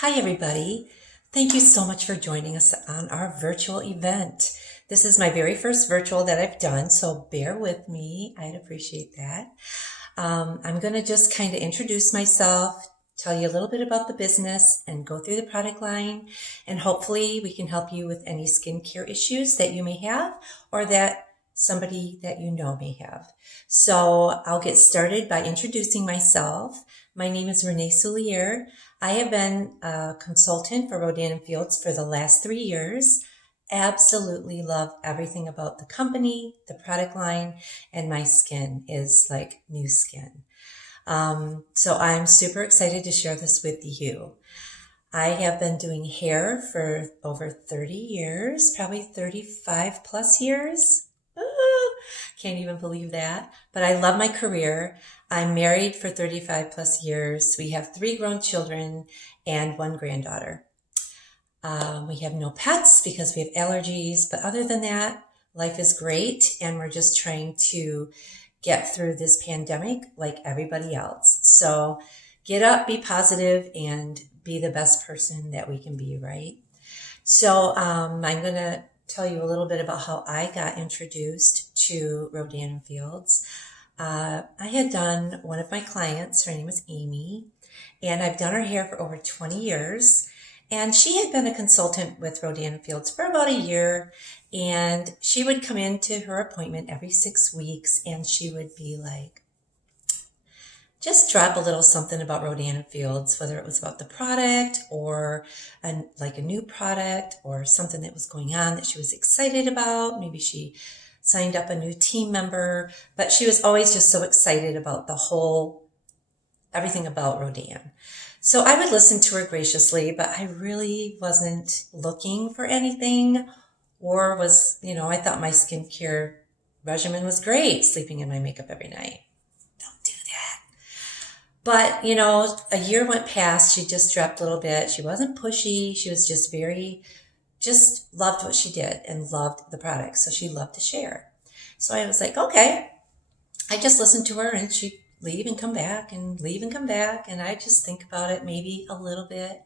Hi, everybody. Thank you so much for joining us on our virtual event. This is my very first virtual that I've done, so bear with me. I'd appreciate that. I'm going to just kind of introduce myself, tell you a little bit about the business, and go through the product line. And hopefully we can help you with any skincare issues that you may have or that somebody that you know may have. So I'll get started by introducing myself. My name is RSoulliere. I have been a consultant for Rodan and Fields for the last 3 years. Absolutely love everything about the company, the product line, and my skin is like new skin. So I'm super excited to share this with you. I have been doing hair for over 30 years, probably 35 plus years. Can't even believe that. But I love my career. I'm married for 35 plus years. We have 3 grown children and 1 granddaughter. We have no pets because we have allergies. But other than that, life is great. And we're just trying to get through this pandemic like everybody else. So get up, be positive, and be the best person that we can be, right? So I'm going to tell you a little bit about how I got introduced to Rodan Fields. I had done one of my clients, her name was Amy, and I've done her hair for over 20 years. And she had been a consultant with Rodan Fields for about a year. And she would come into her appointment every 6 weeks and she would be like, just drop a little something about Rodan Fields, whether it was about the product or like a new product or something that was going on that she was excited about. Maybe she signed up a new team member, but she was always just so excited about everything about Rodan. So I would listen to her graciously, but I really wasn't looking for anything or I thought my skincare regimen was great, sleeping in my makeup every night. Don't do that. But, a year went past. She just dropped a little bit. She wasn't pushy. She was just loved what she did and loved the product. So she loved to share. So I was like, okay. I just listened to her and she'd leave and come back and leave and come back. And I just think about it maybe a little bit.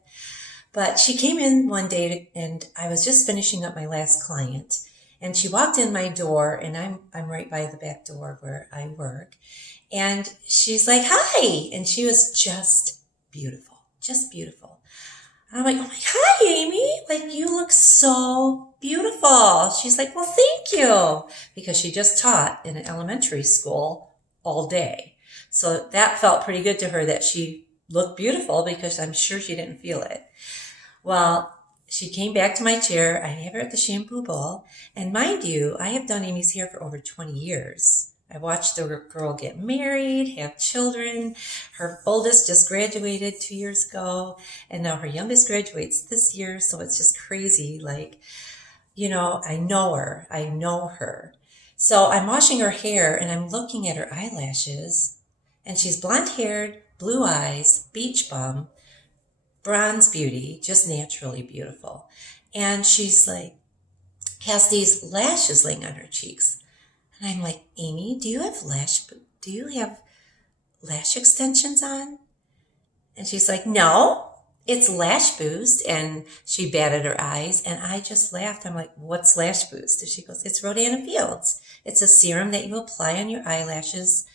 But she came in one day and I was just finishing up my last client. And she walked in my door and I'm right by the back door where I work. And she's like, hi. And she was just beautiful, just beautiful. And I'm like, oh my, hi, Amy. Like, you look so beautiful. She's like, well, thank you. Because she just taught in an elementary school all day. So that felt pretty good to her that she looked beautiful because I'm sure she didn't feel it. Well, she came back to my chair. I have her at the shampoo bowl. And mind you, I have done Amy's hair for over 20 years. I watched the girl get married, have children. Her oldest just graduated 2 years ago, and now her youngest graduates this year. So it's just crazy. Like, I know her. So I'm washing her hair and I'm looking at her eyelashes, and she's blonde haired, blue eyes, beach bum, bronze beauty, just naturally beautiful. And she's like, has these lashes laying on her cheeks. And I'm like, Amy, do you have lash extensions on? And she's like, no, it's Lash Boost. And she batted her eyes and I just laughed. I'm like, what's Lash Boost? And she goes, it's Rodan Fields. It's a serum that you apply on your eyelashes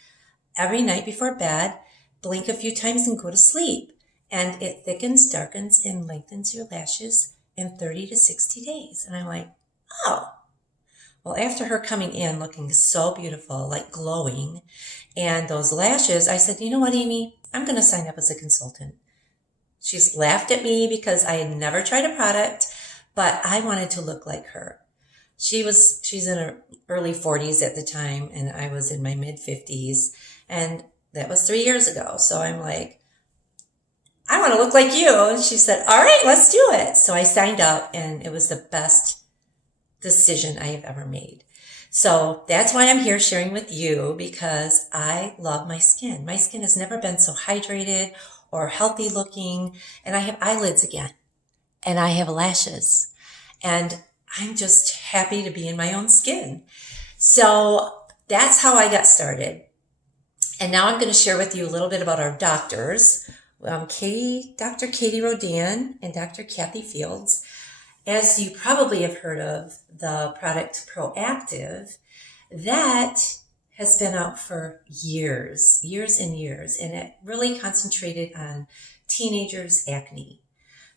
every night before bed, blink a few times and go to sleep. And it thickens, darkens, and lengthens your lashes in 30 to 60 days. And I'm like, oh. Well, after her coming in looking so beautiful, like glowing, and those lashes, I said, you know what, Amy? I'm going to sign up as a consultant. She's laughed at me because I had never tried a product, but I wanted to look like her. She's in her early 40s at the time, and I was in my mid 50s, and that was 3 years ago. So I'm like, I want to look like you. And she said, all right, let's do it. So I signed up, and it was the best decision I have ever made. So that's why I'm here sharing with you, because I love my skin. My skin has never been so hydrated or healthy looking, and I have eyelids again, and I have lashes, and I'm just happy to be in my own skin. So that's how I got started. And now I'm going to share with you a little bit about our doctors, Dr. Katie Rodan and Dr. Kathy Fields. As you probably have heard of, the product Proactive, that has been out for years and years, and it really concentrated on teenagers' acne.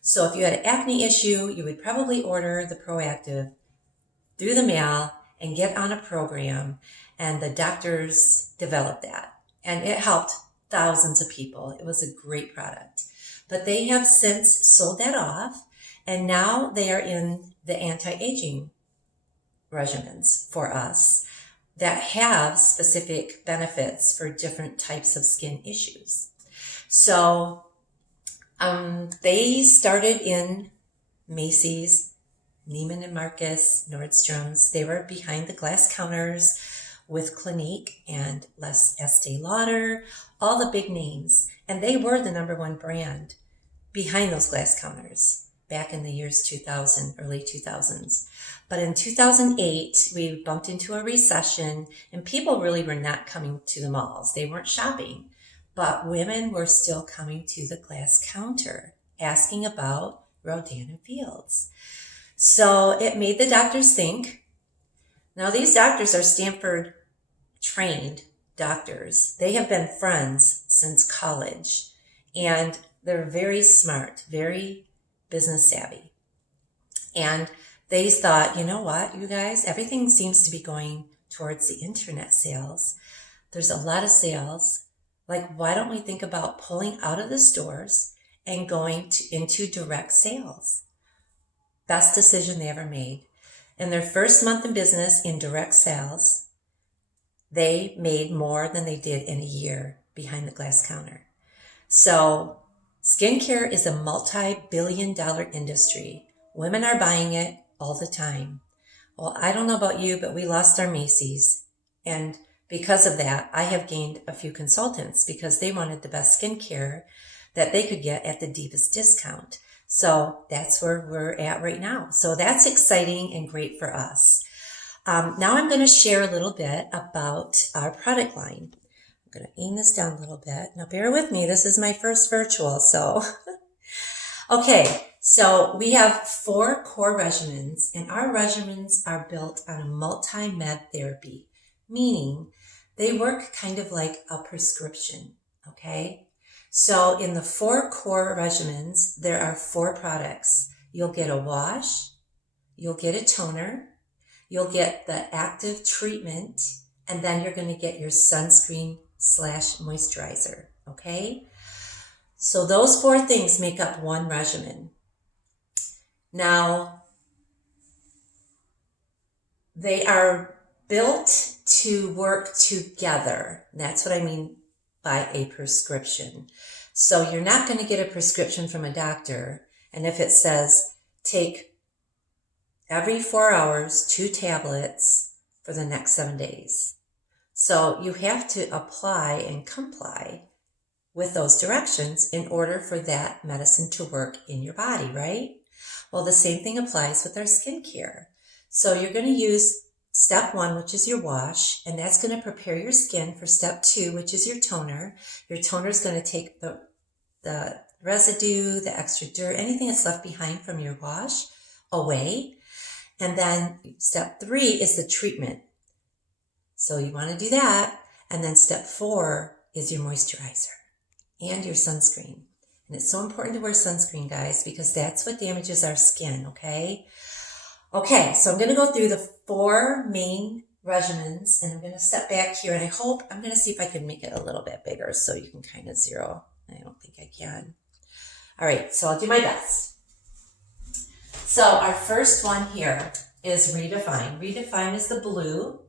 So if you had an acne issue, you would probably order the Proactive through the mail and get on a program, and the doctors developed that, and it helped thousands of people. It was a great product. But they have since sold that off, and now they are in the anti-aging regimens for us that have specific benefits for different types of skin issues. So they started in Macy's, Neiman and Marcus, Nordstrom's. They were behind the glass counters with Clinique and Les Estee Lauder, all the big names. And they were the #1 brand behind those glass counters back in the years 2000, early 2000s. But in 2008, we bumped into a recession, and people really were not coming to the malls. They weren't shopping, but women were still coming to the glass counter asking about Rodan and Fields. So it made the doctors think. Now, these doctors are Stanford trained doctors. They have been friends since college, and they're very smart, very business savvy. And they thought, you know what, you guys, everything seems to be going towards the internet sales. There's a lot of sales. Like, why don't we think about pulling out of the stores and going into direct sales? Best decision they ever made. In their first month in business in direct sales, they made more than they did in a year behind the glass counter. So skincare is a multi-billion-dollar industry. Women are buying it all the time. Well, I don't know about you, but we lost our Macy's. And because of that, I have gained a few consultants because they wanted the best skincare that they could get at the deepest discount. So that's where we're at right now. So that's exciting and great for us. Now I'm going to share a little bit about our product line. I'm going to aim this down a little bit. Now bear with me. This is my first virtual. So, okay. So we have 4 core regimens, and our regimens are built on a multi-med therapy, meaning they work kind of like a prescription. Okay. So in the 4 core regimens, there are 4 products. You'll get a wash, you'll get a toner, you'll get the active treatment, and then you're going to get your sunscreen/moisturizer. Okay? So those 4 things make up one regimen. Now, they are built to work together. That's what I mean by a prescription. So you're not going to get a prescription from a doctor, and if it says take every 4 hours 2 tablets for the next 7 days. So you have to apply and comply with those directions in order for that medicine to work in your body, right? Well, the same thing applies with our skincare. So you're going to use step 1, which is your wash, and that's going to prepare your skin for step 2, which is your toner. Your toner is going to take the residue, the extra dirt, anything that's left behind from your wash away. And then step 3 is the treatment. So you want to do that. And then step 4 is your moisturizer and your sunscreen. And it's so important to wear sunscreen, guys, because that's what damages our skin, okay? Okay, so I'm going to go through the 4 main regimens, and I'm going to step back here, and I'm going to see if I can make it a little bit bigger so you can kind of zero. I don't think I can. All right, so I'll do my best. So our first one here is Redefine. Redefine is the blue,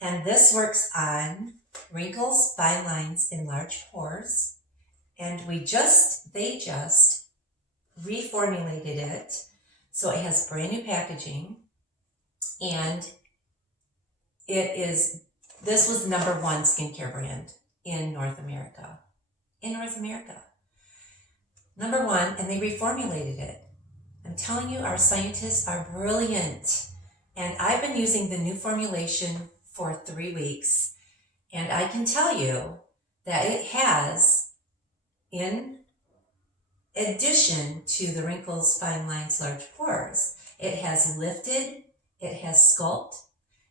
and this works on wrinkles, fine lines, and large pores. And they just reformulated it. So it has brand new packaging, and this was the #1 skincare brand in North America. #1, and they reformulated it. I'm telling you, our scientists are brilliant. And I've been using the new formulation for 3 weeks, and I can tell you that it has in addition to the wrinkles, fine lines, large pores. It has lifted, it has sculpted,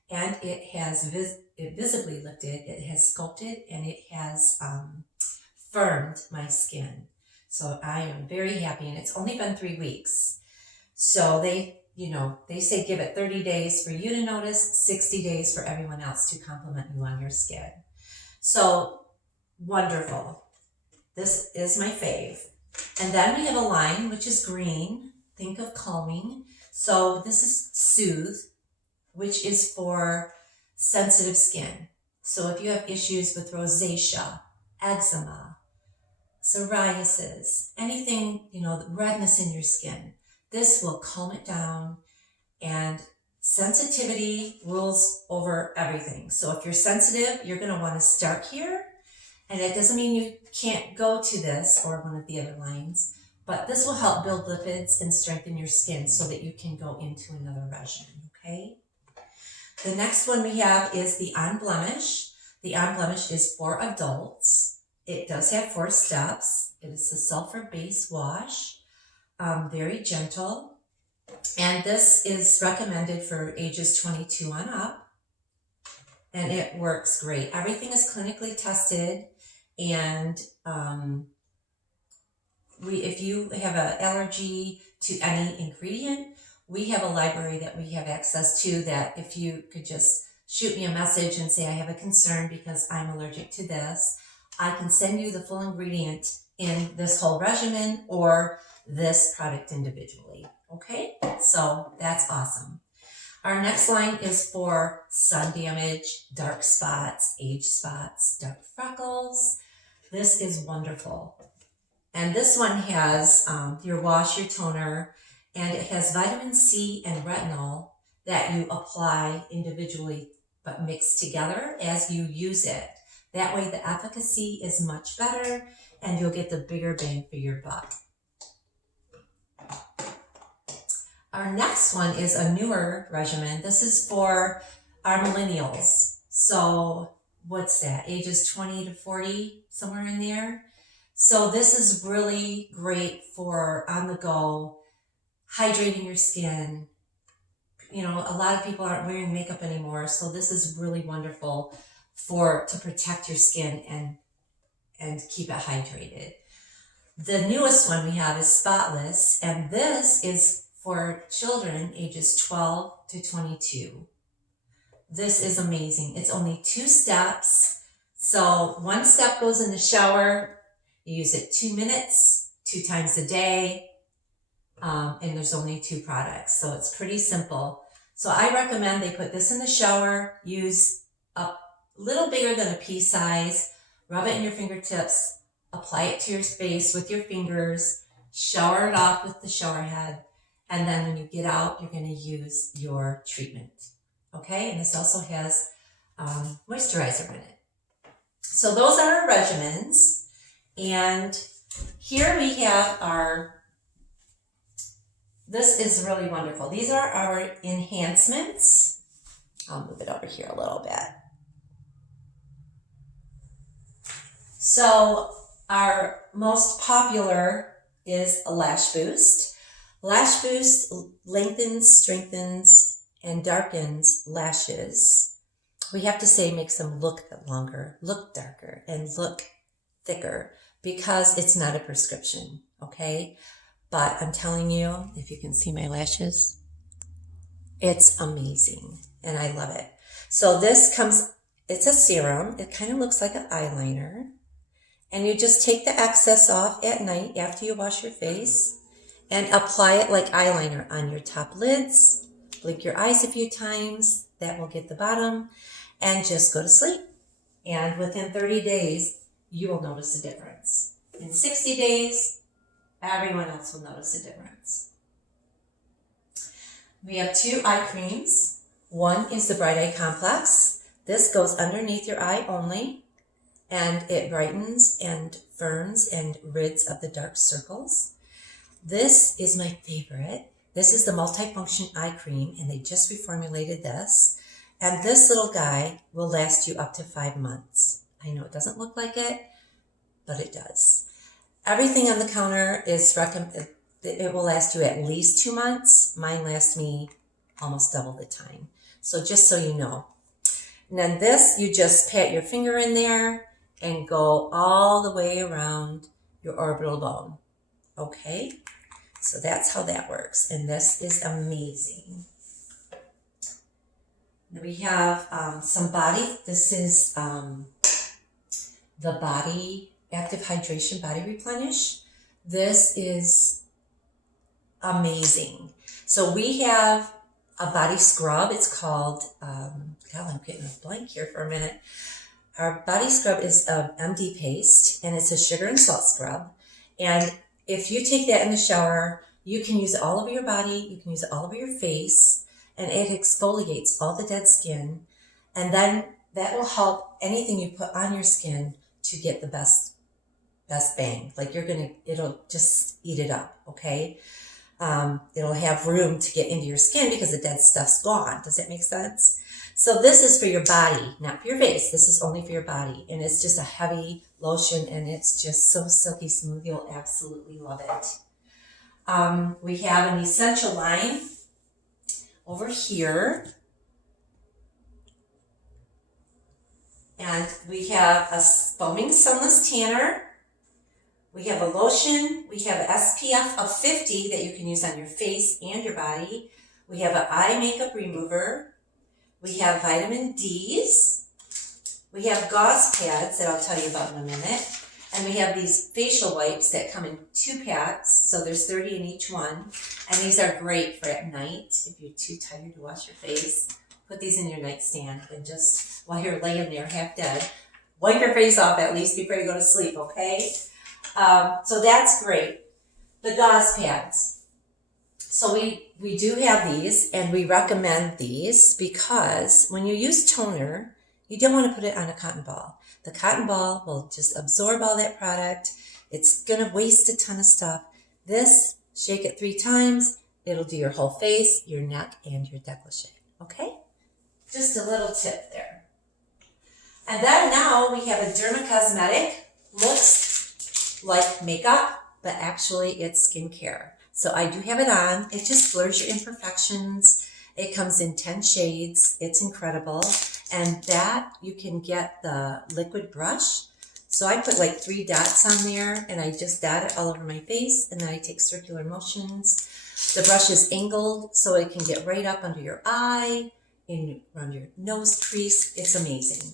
and it has visibly lifted, it has sculpted, and it has firmed my skin. So I am very happy, and it's only been 3 weeks. So they say give it 30 days for you to notice, 60 days for everyone else to compliment you on your skin. So wonderful. This is my fave. And then we have a line which is green. Think of calming. So this is Soothe, which is for sensitive skin. So if you have issues with rosacea, eczema, psoriasis, anything, redness in your skin, this will calm it down, and sensitivity rules over everything. So if you're sensitive, you're going to want to start here. And it doesn't mean you can't go to this or one of the other lines, but this will help build lipids and strengthen your skin so that you can go into another regimen, okay? The next one we have is the On Blemish. The On Blemish is for adults. It does have 4 steps. It is a sulfur-based wash, very gentle. And this is recommended for ages 22 on up. And it works great. Everything is clinically tested. And if you have an allergy to any ingredient, we have a library that we have access to that if you could just shoot me a message and say, I have a concern because I'm allergic to this, I can send you the full ingredient in this whole regimen or this product individually. Okay, so that's awesome. Our next line is for sun damage, dark spots, age spots, dark freckles. This is wonderful. And this one has your wash, your toner, and it has vitamin C and retinol that you apply individually but mix together as you use it. That way the efficacy is much better and you'll get the bigger bang for your buck. Our next one is a newer regimen. This is for our millennials. So what's that? Ages 20 to 40, somewhere in there. So this is really great for on the go, hydrating your skin. A lot of people aren't wearing makeup anymore. So this is really wonderful to protect your skin and keep it hydrated. The newest one we have is Spotless, and this is for children ages 12 to 22. This is amazing. It's only 2 steps. So 1 step goes in the shower. You use it 2 minutes, 2 times a day. And there's only 2 products. So it's pretty simple. So I recommend they put this in the shower, use a little bigger than a pea size, rub it in your fingertips, apply it to your face with your fingers, shower it off with the shower head. And then when you get out, you're going to use your treatment. Okay, and this also has moisturizer in it. So those are our regimens. And here we have this is really wonderful. These are our enhancements. I'll move it over here a little bit. So our most popular is a Lash Boost. Lash Boost lengthens, strengthens, and darkens lashes. We have to say makes them look longer, look darker, and look thicker because it's not a prescription, okay? But I'm telling you, if you can see my lashes, it's amazing, and I love it. So it's a serum. It kind of looks like an eyeliner. And you just take the excess off at night after you wash your face and apply it like eyeliner on your top lids. Blink your eyes a few times. That will get the bottom. And just go to sleep. And within 30 days, you will notice a difference. In 60 days, everyone else will notice a difference. We have 2 eye creams. One is the Bright Eye Complex. This goes underneath your eye only. And it brightens and firms and rids of the dark circles. This is my favorite. This is the multifunction eye cream, and they just reformulated this. And this little guy will last you up to 5 months. I know it doesn't look like it, but it does. Everything on the counter is recommended. It will last you at least 2 months. Mine lasts me almost double the time. So just so you know. And then this, you just pat your finger in there and go all the way around your orbital bone. Okay? So that's how that works. And this is amazing. We have some body. This is the Body Active Hydration Body Replenish. This is amazing. So we have a body scrub. It's called, God, I'm getting a blank here for a minute. Our body scrub is MD paste, and it's a sugar and salt scrub. And if you take that in the shower, you can use it all over your body. You can use it all over your face, and it exfoliates all the dead skin. And then that will help anything you put on your skin to get the best bang. Like it'll just eat it up, okay? It'll have room to get into your skin because the dead stuff's gone. Does that make sense? So this is for your body, not for your face. This is only for your body. And it's just a heavy lotion, and it's just so silky smooth. You'll absolutely love it. We have an essential line over here. And we have a foaming sunless tanner. We have a lotion. We have an SPF of 50 that you can use on your face and your body. We have an eye makeup remover. We have vitamin D's. We have gauze pads that I'll tell you about in a minute. And we have these facial wipes that come in 2 packs. So there's 30 in each one. And these are great for at night if you're too tired to wash your face. Put these in your nightstand and just while you're laying there half dead, wipe your face off at least before you go to sleep, okay? So that's great. The gauze pads. So we do have these, and we recommend these because when you use toner, you don't want to put it on a cotton ball. The cotton ball will just absorb all that product. It's going to waste a ton of stuff. This, shake it 3 times. It'll do your whole face, your neck, and your décolleté, okay? Just a little tip there. And then now we have a Derma cosmetic. Looks like makeup, but actually it's skincare. So I do have it on. It just blurs your imperfections. It comes in 10 shades. It's incredible. And that you can get the liquid brush. So I put like 3 dots on there, and I just dot it all over my face, and then I take circular motions. The brush is angled so it can get right up under your eye, around your nose crease. It's amazing.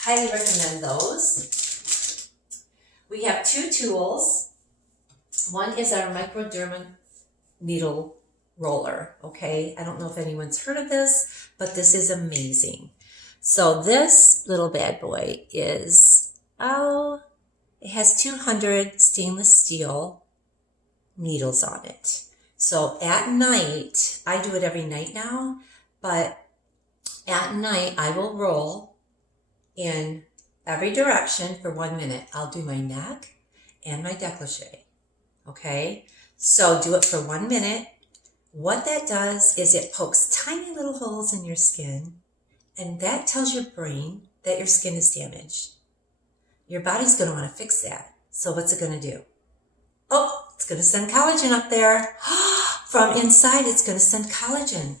Highly recommend those. We have 2 tools. One is our Microderma needle roller, okay? I don't know if anyone's heard of this, but this is amazing. So this little bad boy is, it has 200 stainless steel needles on it. So at night, I do it every night now, but at night I will roll in every direction for 1 minute. I'll do my neck and my décolleté, okay? So do it for 1 minute. What that does is it pokes tiny little holes in your skin, and that tells your brain that your skin is damaged. Your body's going to want to fix that. So what's it going to do? Oh, it's going to send collagen up there. From inside, it's going to send collagen.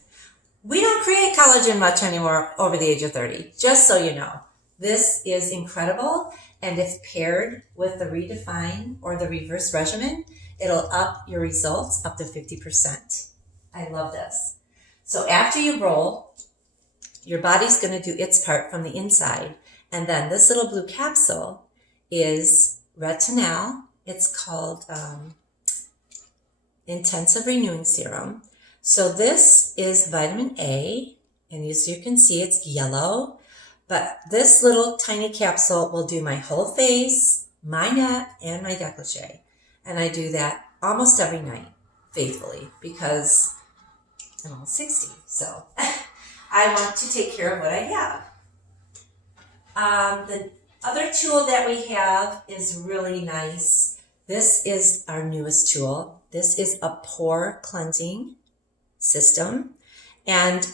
We don't create collagen much anymore over the age of 30, just so you know. This is incredible, and if paired with the Redefine or the Reverse Regimen, it'll up your results up to 50%. I love this. So after you roll, your body's going to do its part from the inside, and then this little blue capsule is retinol. It's called Intensive Renewing Serum. So this is vitamin A, and as you can see, it's yellow. But this little tiny capsule will do my whole face, my neck, and my décolleté. And I do that almost every night, faithfully, because I'm almost 60. So I want to take care of what I have. The other tool that we have is really nice. This is our newest tool. This is a pore cleansing system. And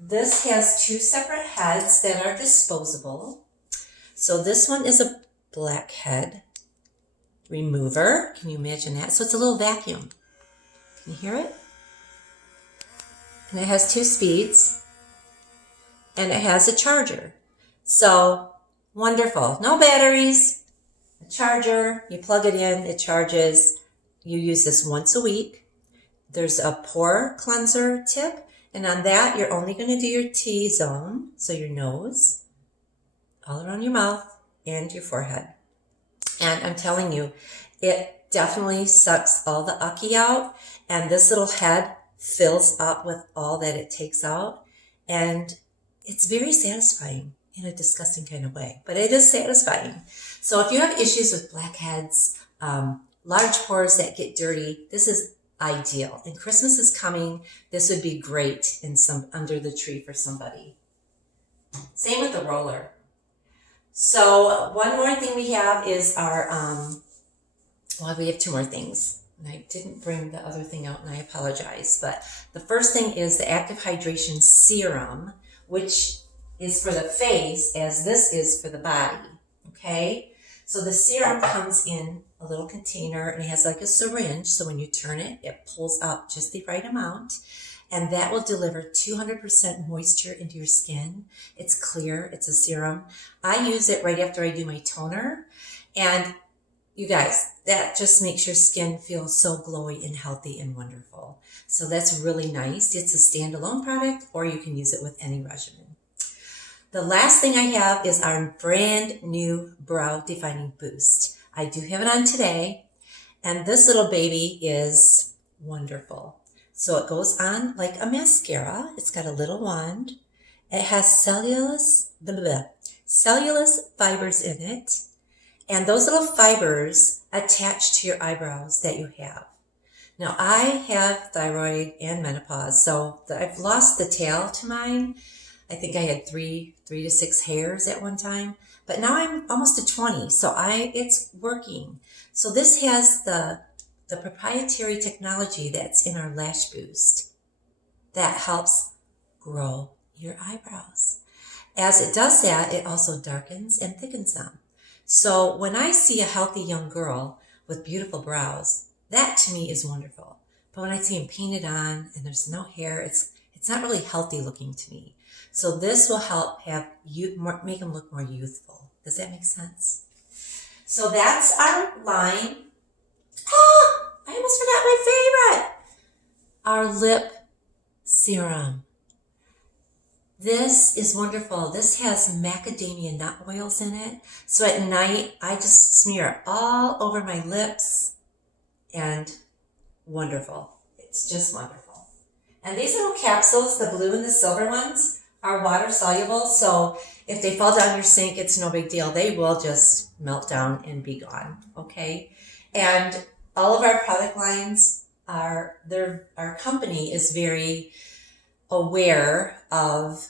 this has 2 separate heads that are disposable. So this one is a Blackhead Remover. Can you imagine that? So it's a little vacuum. Can you hear it? And it has 2 speeds. And it has a charger. So wonderful. No batteries. A charger. You plug it in. It charges. You use this once a week. There's a pore cleanser tip. And on that, you're only going to do your T-zone. So your nose, all around your mouth, and your forehead. And I'm telling you, it definitely sucks all the ucky out. And this little head fills up with all that it takes out. And it's very satisfying in a disgusting kind of way. But it is satisfying. So if you have issues with blackheads, large pores that get dirty, this is ideal. And Christmas is coming. This would be great in under the tree for somebody. Same with the roller. So one more thing we have is our, well, we have 2 more things. And I didn't bring the other thing out and I apologize. But the first thing is the Active Hydration Serum, which is for the face as this is for the body. Okay? So the serum comes in a little container and it has like a syringe. So when you turn it, it pulls up just the right amount. And that will deliver 200% moisture into your skin. It's clear. It's a serum. I use it right after I do my toner. And you guys, that just makes your skin feel so glowy and healthy and wonderful. So that's really nice. It's a standalone product, or you can use it with any regimen. The last thing I have is our brand new Brow Defining Boost. I do have it on today, and this little baby is wonderful. So it goes on like a mascara. It's got a little wand. It has cellulose fibers in it. And those little fibers attach to your eyebrows that you have. Now, I have thyroid and menopause, so I've lost the tail to mine. I think I had 3 to 6 hairs at one time, but now I'm almost to 20, so it's working. So this has the proprietary technology that's in our Lash Boost that helps grow your eyebrows. As it does that, it also darkens and thickens them. So when I see a healthy young girl with beautiful brows, that to me is wonderful. But when I see them painted on and there's no hair, it's not really healthy looking to me. So this will help make them look more youthful. Does that make sense? So that's our line. Oh, I almost forgot my favorite. Our lip serum. This is wonderful. This has macadamia nut oils in it. So at night, I just smear it all over my lips. And wonderful. It's just wonderful. And these little capsules, the blue and the silver ones, are water soluble. So if they fall down your sink, it's no big deal. They will just melt down and be gone. Okay. And all of our product lines our company is very aware of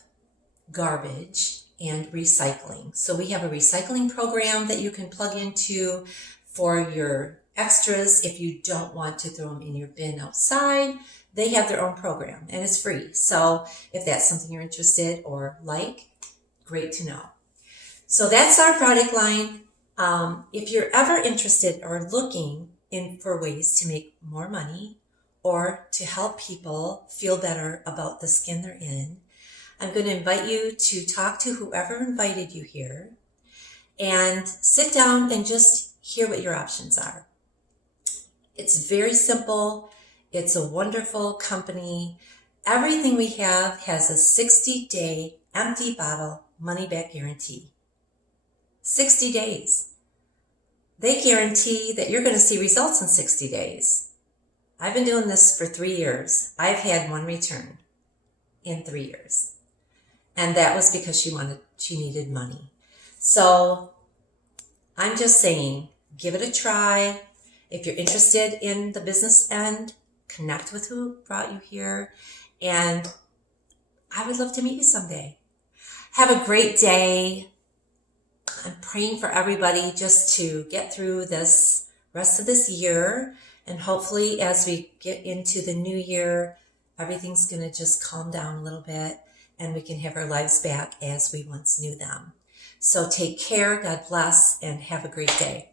garbage and recycling. So we have a recycling program that you can plug into for your extras. If you don't want to throw them in your bin outside, they have their own program and it's free. So if that's something you're interested or like, great to know. So that's our product line. If you're ever interested or looking for ways to make more money or to help people feel better about the skin they're in, I'm going to invite you to talk to whoever invited you here and sit down and just hear what your options are. It's very simple. It's a wonderful company. Everything we have has a 60-day empty bottle money-back guarantee. 60 days. They guarantee that you're going to see results in 60 days. I've been doing this for 3 years. I've had 1 return in 3 years. And that was because she needed money. So I'm just saying, give it a try. If you're interested in the business end, connect with who brought you here. And I would love to meet you someday. Have a great day. I'm praying for everybody just to get through this rest of this year. And hopefully as we get into the new year, everything's going to just calm down a little bit and we can have our lives back as we once knew them. So take care, God bless, and have a great day.